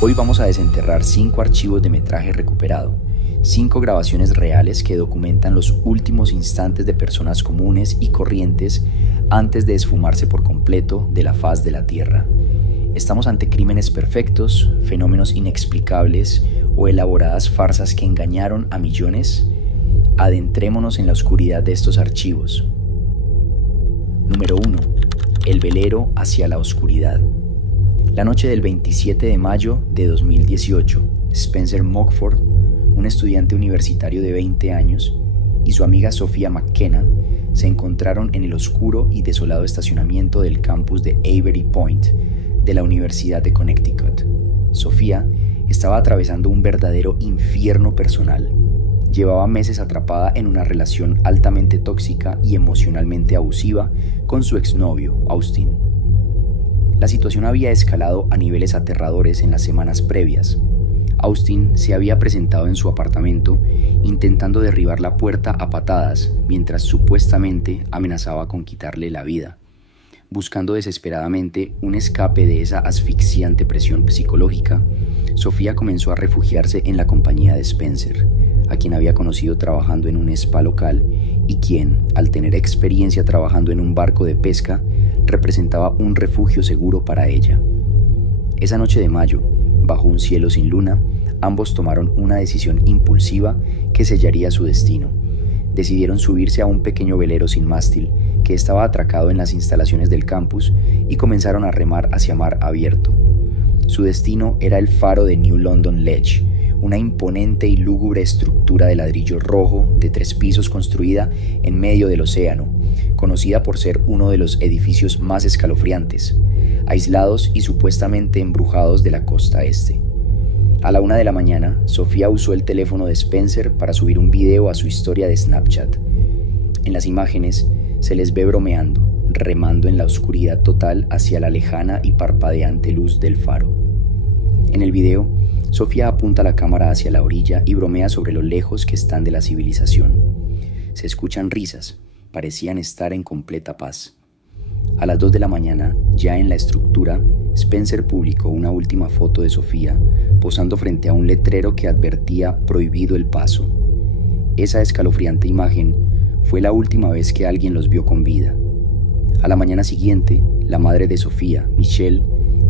Hoy vamos a desenterrar 5 archivos de metraje recuperado, 5 grabaciones reales que documentan los últimos instantes de personas comunes y corrientes antes de esfumarse por completo de la faz de la Tierra. Estamos ante crímenes perfectos, fenómenos inexplicables o elaboradas farsas que engañaron a millones. Adentrémonos en la oscuridad de estos archivos. Número 1. El velero hacia la oscuridad. La noche del 27 de mayo de 2018, Spencer Mockford, un estudiante universitario de 20 años, y su amiga Sophia McKenna se encontraron en el oscuro y desolado estacionamiento del campus de Avery Point de la Universidad de Connecticut. Sophia estaba atravesando un verdadero infierno personal. Llevaba meses atrapada en una relación altamente tóxica y emocionalmente abusiva con su exnovio, Austin. La situación había escalado a niveles aterradores en las semanas previas. Austin se había presentado en su apartamento intentando derribar la puerta a patadas mientras supuestamente amenazaba con quitarle la vida. Buscando desesperadamente un escape de esa asfixiante presión psicológica, Sophia comenzó a refugiarse en la compañía de Spencer, a quien había conocido trabajando en un spa local y quien, al tener experiencia trabajando en un barco de pesca, representaba un refugio seguro para ella. Esa noche de mayo, bajo un cielo sin luna, ambos tomaron una decisión impulsiva que sellaría su destino. Decidieron subirse a un pequeño velero sin mástil que estaba atracado en las instalaciones del campus y comenzaron a remar hacia mar abierto. Su destino era el faro de New London Ledge, una imponente y lúgubre estructura de ladrillo rojo de 3 pisos construida en medio del océano, conocida por ser uno de los edificios más escalofriantes, aislados y supuestamente embrujados de la costa este. A la 1 de la mañana, Sophia usó el teléfono de Spencer para subir un video a su historia de Snapchat. En las imágenes se les ve bromeando, remando en la oscuridad total hacia la lejana y parpadeante luz del faro. En el video, Sophia apunta la cámara hacia la orilla y bromea sobre lo lejos que están de la civilización. Se escuchan risas, parecían estar en completa paz. A las 2 de la mañana, ya en la estructura, Spencer publicó una última foto de Sophia posando frente a un letrero que advertía prohibido el paso. Esa escalofriante imagen fue la última vez que alguien los vio con vida. A la mañana siguiente, la madre de Sophia, Michelle,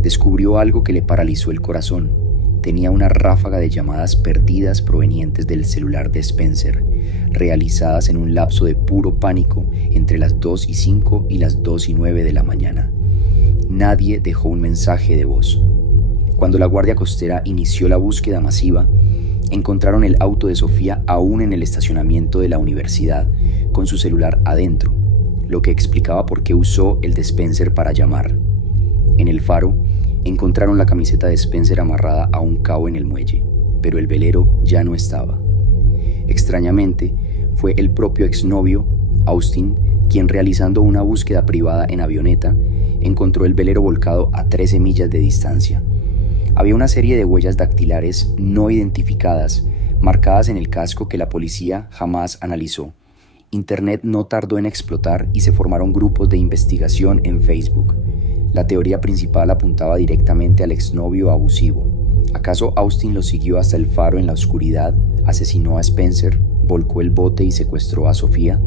descubrió algo que le paralizó el corazón. Tenía una ráfaga de llamadas perdidas provenientes del celular de Spencer, realizadas en un lapso de puro pánico entre las 2:05 y las 2:09 de la mañana. Nadie dejó un mensaje de voz. Cuando la Guardia Costera inició la búsqueda masiva, encontraron el auto de Sophia aún en el estacionamiento de la universidad, con su celular adentro, lo que explicaba por qué usó el de Spencer para llamar. En el faro, encontraron la camiseta de Spencer amarrada a un cabo en el muelle, pero el velero ya no estaba. Extrañamente, fue el propio exnovio, Austin, quien realizando una búsqueda privada en avioneta, encontró el velero volcado a 13 millas de distancia. Había una serie de huellas dactilares no identificadas, marcadas en el casco que la policía jamás analizó. Internet no tardó en explotar y se formaron grupos de investigación en Facebook. La teoría principal apuntaba directamente al exnovio abusivo. ¿Acaso Austin lo siguió hasta el faro en la oscuridad, asesinó a Spencer, volcó el bote y secuestró a Sophia?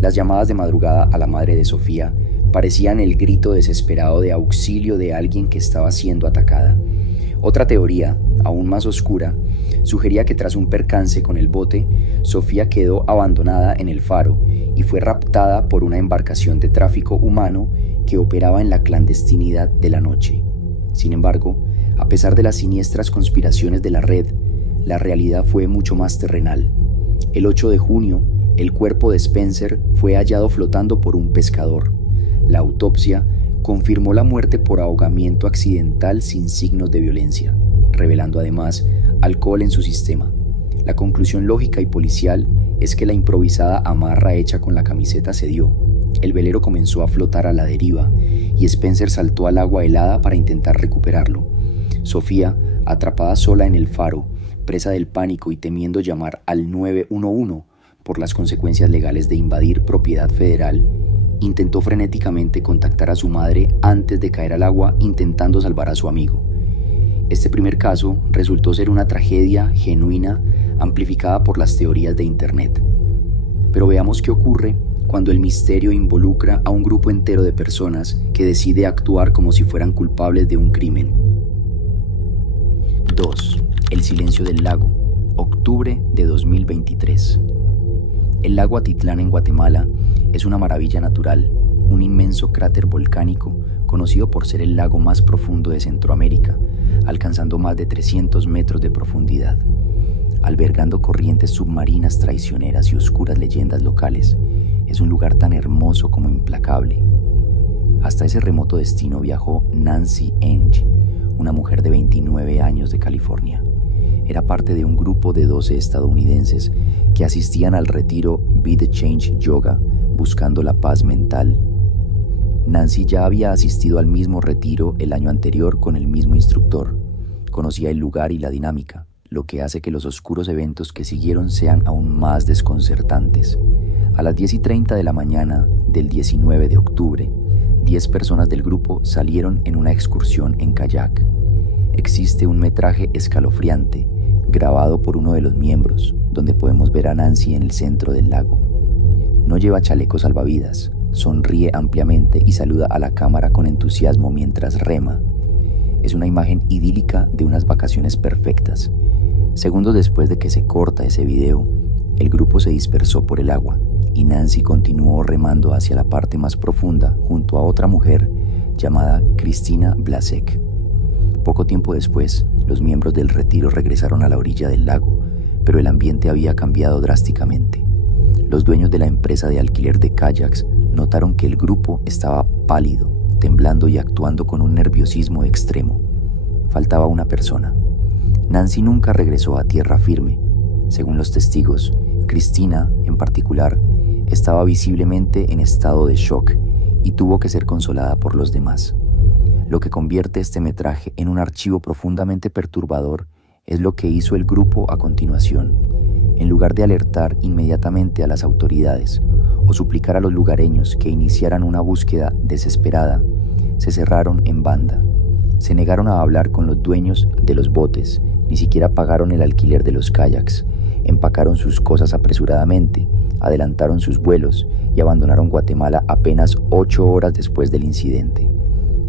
Las llamadas de madrugada a la madre de Sophia parecían el grito desesperado de auxilio de alguien que estaba siendo atacada. Otra teoría, aún más oscura, sugería que tras un percance con el bote, Sophia quedó abandonada en el faro y fue raptada por una embarcación de tráfico humano que operaba en la clandestinidad de la noche. Sin embargo, a pesar de las siniestras conspiraciones de la red, la realidad fue mucho más terrenal. El 8 de junio, el cuerpo de Spencer fue hallado flotando por un pescador. La autopsia confirmó la muerte por ahogamiento accidental sin signos de violencia, revelando además alcohol en su sistema. La conclusión lógica y policial es que la improvisada amarra hecha con la camiseta cedió. El velero comenzó a flotar a la deriva y Spencer saltó al agua helada para intentar recuperarlo. Sophia, atrapada sola en el faro, presa del pánico y temiendo llamar al 911 por las consecuencias legales de invadir propiedad federal, intentó frenéticamente contactar a su madre antes de caer al agua intentando salvar a su amigo. Este primer caso resultó ser una tragedia genuina amplificada por las teorías de Internet. Pero veamos qué ocurre cuando el misterio involucra a un grupo entero de personas que decide actuar como si fueran culpables de un crimen. 2. El silencio del lago, octubre de 2023. El lago Atitlán en Guatemala es una maravilla natural, un inmenso cráter volcánico conocido por ser el lago más profundo de Centroamérica, alcanzando más de 300 metros de profundidad, albergando corrientes submarinas traicioneras y oscuras leyendas locales. Es un lugar tan hermoso como implacable. Hasta ese remoto destino viajó Nancy Eng, una mujer de 29 años de California. Era parte de un grupo de 12 estadounidenses que asistían al retiro Be the Change Yoga, buscando la paz mental. Nancy ya había asistido al mismo retiro el año anterior con el mismo instructor. Conocía el lugar y la dinámica, lo que hace que los oscuros eventos que siguieron sean aún más desconcertantes. A las 10:30 de la mañana del 19 de octubre, 10 personas del grupo salieron en una excursión en kayak. Existe un metraje escalofriante grabado por uno de los miembros, donde podemos ver a Nancy en el centro del lago. No lleva chaleco salvavidas, sonríe ampliamente y saluda a la cámara con entusiasmo mientras rema. Es una imagen idílica de unas vacaciones perfectas. Segundos después de que se corta ese video, el grupo se dispersó por el agua y Nancy continuó remando hacia la parte más profunda junto a otra mujer llamada Cristina Blasek. Poco tiempo después, los miembros del retiro regresaron a la orilla del lago, pero el ambiente había cambiado drásticamente. Los dueños de la empresa de alquiler de kayaks notaron que el grupo estaba pálido, temblando y actuando con un nerviosismo extremo. Faltaba una persona. Nancy nunca regresó a tierra firme. Según los testigos, Cristina, en particular, estaba visiblemente en estado de shock y tuvo que ser consolada por los demás. Lo que convierte este metraje en un archivo profundamente perturbador es lo que hizo el grupo a continuación. En lugar de alertar inmediatamente a las autoridades o suplicar a los lugareños que iniciaran una búsqueda desesperada, se cerraron en banda. Se negaron a hablar con los dueños de los botes, ni siquiera pagaron el alquiler de los kayaks, empacaron sus cosas apresuradamente, adelantaron sus vuelos y abandonaron Guatemala apenas 8 horas después del incidente.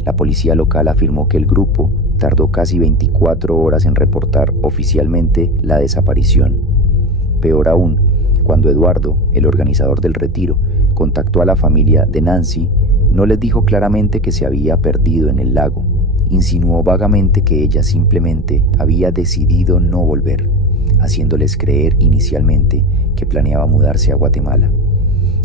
La policía local afirmó que el grupo tardó casi 24 horas en reportar oficialmente la desaparición. Peor aún, cuando Eduardo, el organizador del retiro, contactó a la familia de Nancy, no les dijo claramente que se había perdido en el lago. Insinuó vagamente que ella simplemente había decidido no volver, haciéndoles creer inicialmente que planeaba mudarse a Guatemala.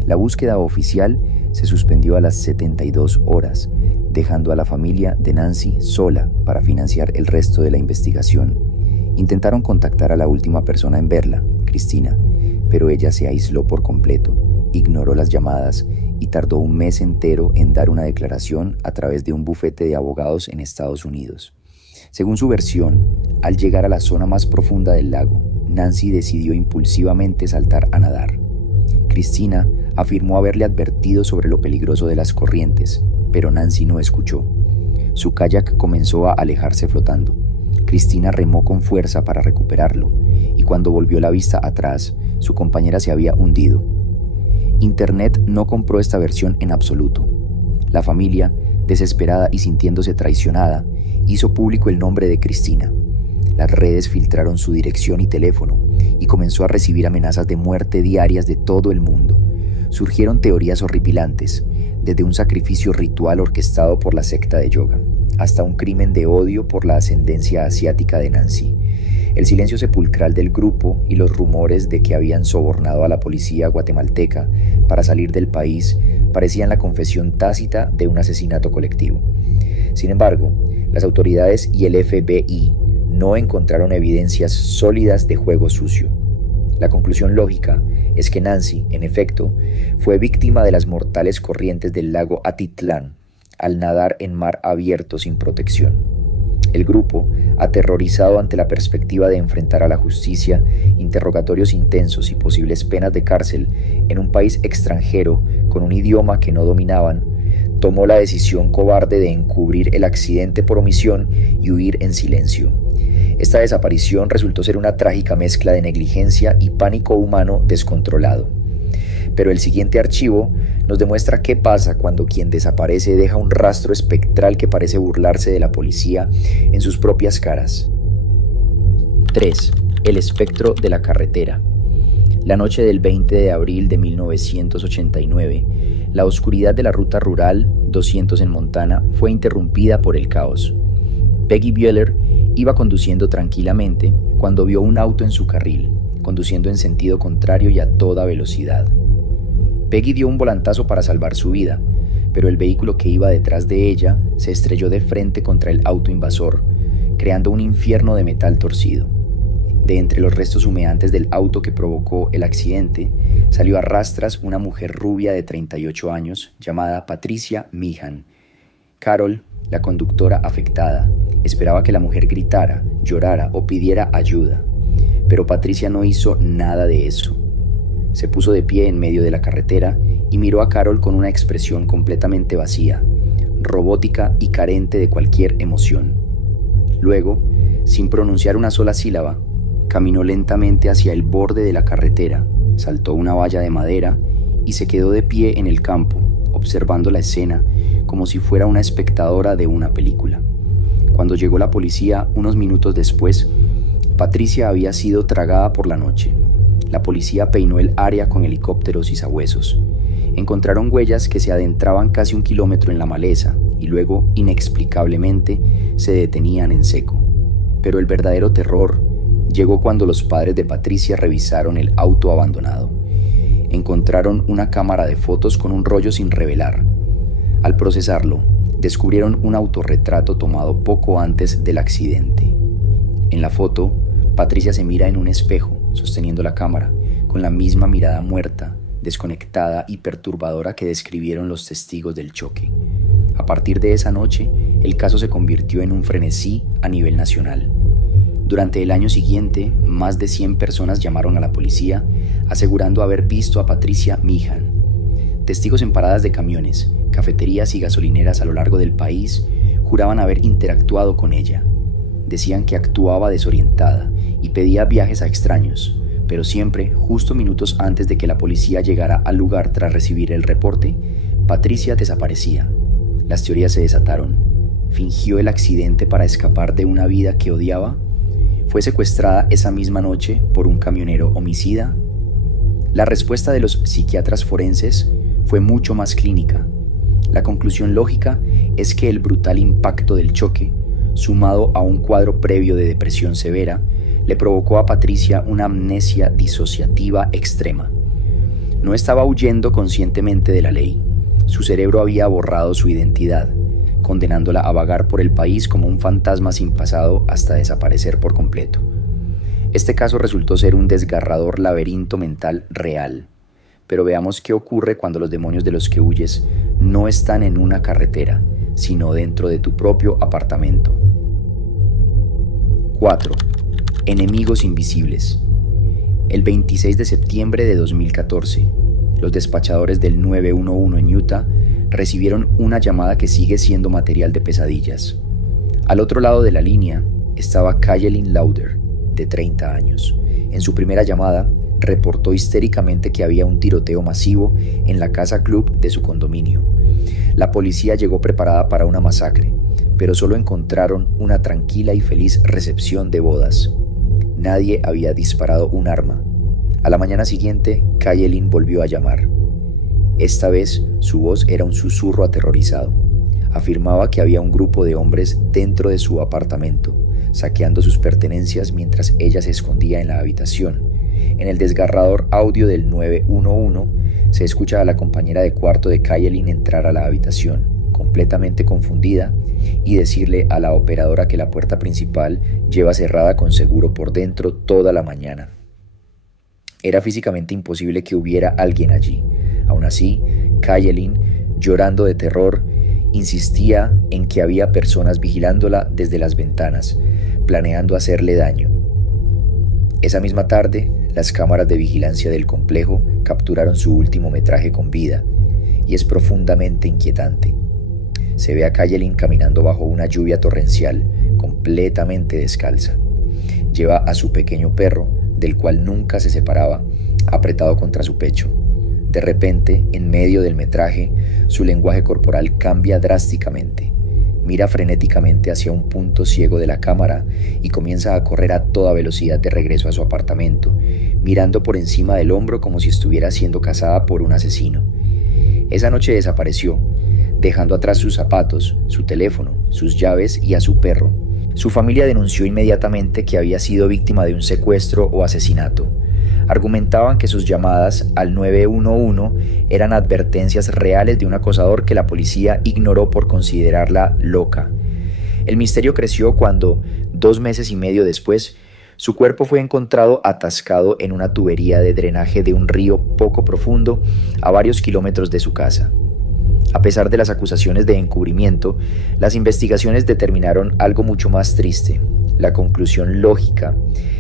La búsqueda oficial se suspendió a las 72 horas, dejando a la familia de Nancy sola para financiar el resto de la investigación. Intentaron contactar a la última persona en verla, Cristina, pero ella se aisló por completo, ignoró las llamadas y tardó un mes entero en dar una declaración a través de un bufete de abogados en Estados Unidos. Según su versión, al llegar a la zona más profunda del lago, Nancy decidió impulsivamente saltar a nadar. Cristina afirmó haberle advertido sobre lo peligroso de las corrientes, pero Nancy no escuchó. Su kayak comenzó a alejarse flotando. Cristina remó con fuerza para recuperarlo, y cuando volvió la vista atrás, su compañera se había hundido. Internet no compró esta versión en absoluto. La familia, desesperada y sintiéndose traicionada, hizo público el nombre de Cristina. Las redes filtraron su dirección y teléfono, y comenzó a recibir amenazas de muerte diarias de todo el mundo. Surgieron teorías horripilantes, desde un sacrificio ritual orquestado por la secta de yoga, hasta un crimen de odio por la ascendencia asiática de Nancy. El silencio sepulcral del grupo y los rumores de que habían sobornado a la policía guatemalteca para salir del país parecían la confesión tácita de un asesinato colectivo. Sin embargo, las autoridades y el FBI no encontraron evidencias sólidas de juego sucio. La conclusión lógica es que Nancy, en efecto, fue víctima de las mortales corrientes del lago Atitlán al nadar en mar abierto sin protección. El grupo, aterrorizado ante la perspectiva de enfrentar a la justicia, interrogatorios intensos y posibles penas de cárcel en un país extranjero con un idioma que no dominaban, tomó la decisión cobarde de encubrir el accidente por omisión y huir en silencio. Esta desaparición resultó ser una trágica mezcla de negligencia y pánico humano descontrolado. Pero el siguiente archivo nos demuestra qué pasa cuando quien desaparece deja un rastro espectral que parece burlarse de la policía en sus propias caras. 3. El espectro de la carretera. La noche del 20 de abril de 1989, la oscuridad de la ruta rural 200 en Montana fue interrumpida por el caos. Peggy Bueller iba conduciendo tranquilamente cuando vio un auto en su carril, conduciendo en sentido contrario y a toda velocidad. Peggy dio un volantazo para salvar su vida, pero el vehículo que iba detrás de ella se estrelló de frente contra el auto invasor, creando un infierno de metal torcido. De entre los restos humeantes del auto que provocó el accidente, salió a rastras una mujer rubia de 38 años llamada Patricia Meehan. Carol, la conductora afectada, esperaba que la mujer gritara, llorara o pidiera ayuda, pero Patricia no hizo nada de eso. Se puso de pie en medio de la carretera y miró a Carol con una expresión completamente vacía, robótica y carente de cualquier emoción. Luego, sin pronunciar una sola sílaba, caminó lentamente hacia el borde de la carretera, saltó una valla de madera y se quedó de pie en el campo, observando la escena como si fuera una espectadora de una película. Cuando llegó la policía unos minutos después, Patricia había sido tragada por la noche. La policía peinó el área con helicópteros y sabuesos. Encontraron huellas que se adentraban casi 1 kilómetro en la maleza y luego, inexplicablemente, se detenían en seco. Pero el verdadero terror llegó cuando los padres de Patricia revisaron el auto abandonado. Encontraron una cámara de fotos con un rollo sin revelar. Al procesarlo, descubrieron un autorretrato tomado poco antes del accidente. En la foto, Patricia se mira en un espejo, sosteniendo la cámara, con la misma mirada muerta, desconectada y perturbadora que describieron los testigos del choque. A partir de esa noche, el caso se convirtió en un frenesí a nivel nacional. Durante el año siguiente, más de 100 personas llamaron a la policía, asegurando haber visto a Patricia Meehan. Testigos en paradas de camiones, cafeterías y gasolineras a lo largo del país juraban haber interactuado con ella. Decían que actuaba desorientada y pedía viajes a extraños, pero siempre, justo minutos antes de que la policía llegara al lugar tras recibir el reporte, Patricia desaparecía. Las teorías se desataron. ¿Fingió el accidente para escapar de una vida que odiaba? ¿Fue secuestrada esa misma noche por un camionero homicida? La respuesta de los psiquiatras forenses fue mucho más clínica. La conclusión lógica es que el brutal impacto del choque, sumado a un cuadro previo de depresión severa, le provocó a Patricia una amnesia disociativa extrema. No estaba huyendo conscientemente de la ley. Su cerebro había borrado su identidad, condenándola a vagar por el país como un fantasma sin pasado hasta desaparecer por completo. Este caso resultó ser un desgarrador laberinto mental real, pero veamos qué ocurre cuando los demonios de los que huyes no están en una carretera, sino dentro de tu propio apartamento. 4. Enemigos invisibles. El 26 de septiembre de 2014, los despachadores del 911 en Utah recibieron una llamada que sigue siendo material de pesadillas. Al otro lado de la línea estaba Kaylin Lauder, de 30 años. En su primera llamada, reportó histéricamente que había un tiroteo masivo en la casa club de su condominio. La policía llegó preparada para una masacre, pero solo encontraron una tranquila y feliz recepción de bodas. Nadie había disparado un arma. A la mañana siguiente, Kaylin volvió a llamar. Esta vez, su voz era un susurro aterrorizado. Afirmaba que había un grupo de hombres dentro de su apartamento, saqueando sus pertenencias mientras ella se escondía en la habitación. En el desgarrador audio del 911, se escucha a la compañera de cuarto de Kaylin entrar a la habitación, completamente confundida, y decirle a la operadora que la puerta principal lleva cerrada con seguro por dentro toda la mañana. Era físicamente imposible que hubiera alguien allí. Aún así, Kaylin, llorando de terror, insistía en que había personas vigilándola desde las ventanas, planeando hacerle daño. Esa misma tarde, las cámaras de vigilancia del complejo capturaron su último metraje con vida, y es profundamente inquietante. se ve a Kayelin caminando bajo una lluvia torrencial, completamente descalza. Lleva a su pequeño perro, del cual nunca se separaba, apretado contra su pecho. De repente, en medio del metraje, su lenguaje corporal cambia drásticamente. Mira frenéticamente hacia un punto ciego de la cámara y comienza a correr a toda velocidad de regreso a su apartamento, mirando por encima del hombro como si estuviera siendo cazada por un asesino. Esa noche desapareció, dejando atrás sus zapatos, su teléfono, sus llaves y a su perro. Su familia denunció inmediatamente que había sido víctima de un secuestro o asesinato. Argumentaban que sus llamadas al 911 eran advertencias reales de un acosador que la policía ignoró por considerarla loca. El misterio creció cuando, 2 meses y medio después, su cuerpo fue encontrado atascado en una tubería de drenaje de un río poco profundo a varios kilómetros de su casa. A pesar de las acusaciones de encubrimiento, las investigaciones determinaron algo mucho más triste. La conclusión lógica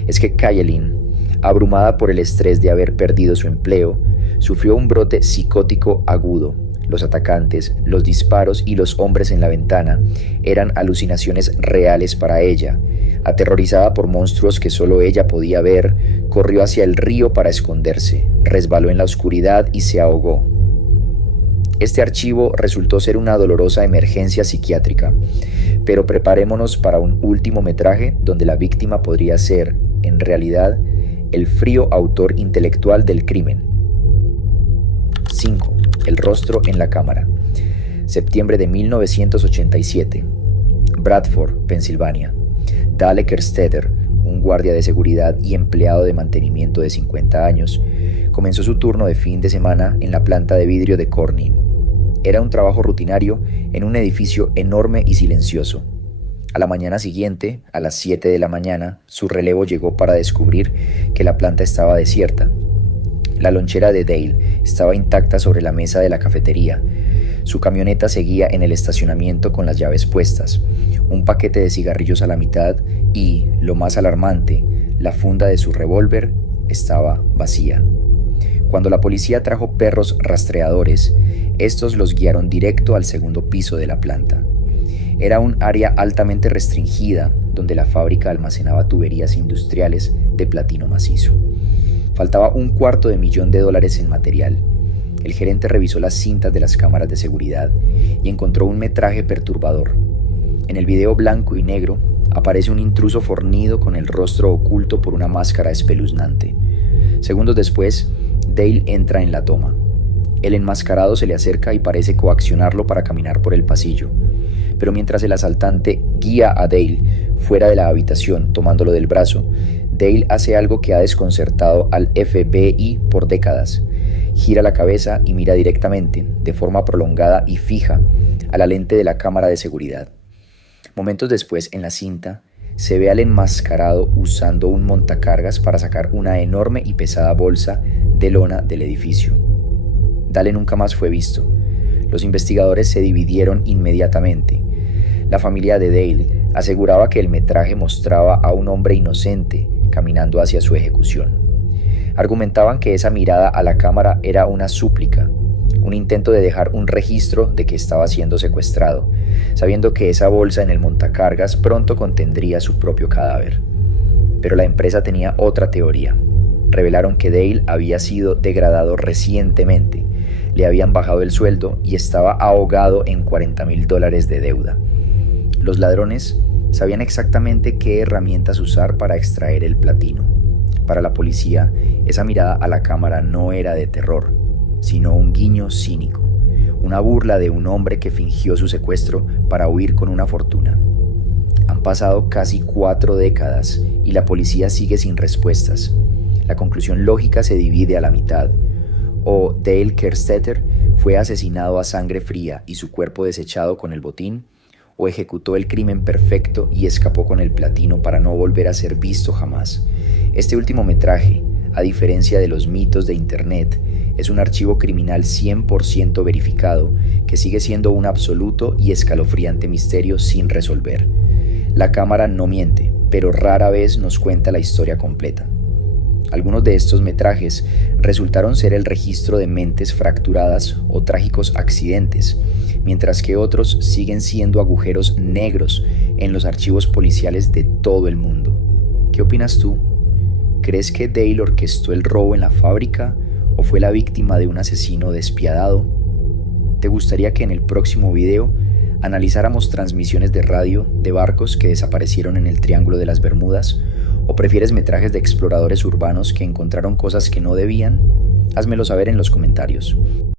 es que Kayelin, abrumada por el estrés de haber perdido su empleo, sufrió un brote psicótico agudo. Los atacantes, los disparos y los hombres en la ventana eran alucinaciones reales para ella. Aterrorizada por monstruos que solo ella podía ver, corrió hacia el río para esconderse, resbaló en la oscuridad y se ahogó. Este archivo resultó ser una dolorosa emergencia psiquiátrica, pero preparémonos para un último metraje donde la víctima podría ser, en realidad, el frío autor intelectual del crimen. 5. El rostro en la cámara. Septiembre de 1987. Bradford, Pensilvania. Dale Kerstetter, un guardia de seguridad y empleado de mantenimiento de 50 años, comenzó su turno de fin de semana en la planta de vidrio de Corning. Era un trabajo rutinario en un edificio enorme y silencioso. A la mañana siguiente, a las 7 de la mañana, su relevo llegó para descubrir que la planta estaba desierta. La lonchera de Dale estaba intacta sobre la mesa de la cafetería. Su camioneta seguía en el estacionamiento con las llaves puestas, un paquete de cigarrillos a la mitad y, lo más alarmante, la funda de su revólver estaba vacía. Cuando la policía trajo perros rastreadores, estos los guiaron directo al segundo piso de la planta. Era un área altamente restringida donde la fábrica almacenaba tuberías industriales de platino macizo. Faltaba $250,000 en material. El gerente revisó las cintas de las cámaras de seguridad y encontró un metraje perturbador. En el video blanco y negro aparece un intruso fornido con el rostro oculto por una máscara espeluznante. Segundos después, Dale entra en la toma. El enmascarado se le acerca y parece coaccionarlo para caminar por el pasillo. Pero mientras el asaltante guía a Dale fuera de la habitación tomándolo del brazo, Dale hace algo que ha desconcertado al FBI por décadas. Gira la cabeza y mira directamente, de forma prolongada y fija, a la lente de la cámara de seguridad. Momentos después, en la cinta, se ve al enmascarado usando un montacargas para sacar una enorme y pesada bolsa de lona del edificio. Dale nunca más fue visto. Los investigadores se dividieron inmediatamente. La familia de Dale aseguraba que el metraje mostraba a un hombre inocente caminando hacia su ejecución. Argumentaban que esa mirada a la cámara era una súplica, un intento de dejar un registro de que estaba siendo secuestrado, sabiendo que esa bolsa en el montacargas pronto contendría su propio cadáver. Pero la empresa tenía otra teoría. Revelaron que Dale había sido degradado recientemente, le habían bajado el sueldo y estaba ahogado en $40,000 de deuda. Los ladrones sabían exactamente qué herramientas usar para extraer el platino. Para la policía, esa mirada a la cámara no era de terror, sino un guiño cínico, una burla de un hombre que fingió su secuestro para huir con una fortuna. Han pasado casi 4 décadas y la policía sigue sin respuestas. La conclusión lógica se divide a la mitad. O Dale Kerstetter fue asesinado a sangre fría y su cuerpo desechado con el botín, o ejecutó el crimen perfecto y escapó con el platino para no volver a ser visto jamás. Este último metraje, a diferencia de los mitos de Internet, es un archivo criminal 100% verificado que sigue siendo un absoluto y escalofriante misterio sin resolver. La cámara no miente, pero rara vez nos cuenta la historia completa. Algunos de estos metrajes resultaron ser el registro de mentes fracturadas o trágicos accidentes, mientras que otros siguen siendo agujeros negros en los archivos policiales de todo el mundo. ¿Qué opinas tú? ¿Crees que Dale orquestó el robo en la fábrica o fue la víctima de un asesino despiadado? ¿Te gustaría que en el próximo video analizáramos transmisiones de radio de barcos que desaparecieron en el Triángulo de las Bermudas? ¿O prefieres metrajes de exploradores urbanos que encontraron cosas que no debían? Házmelo saber en los comentarios.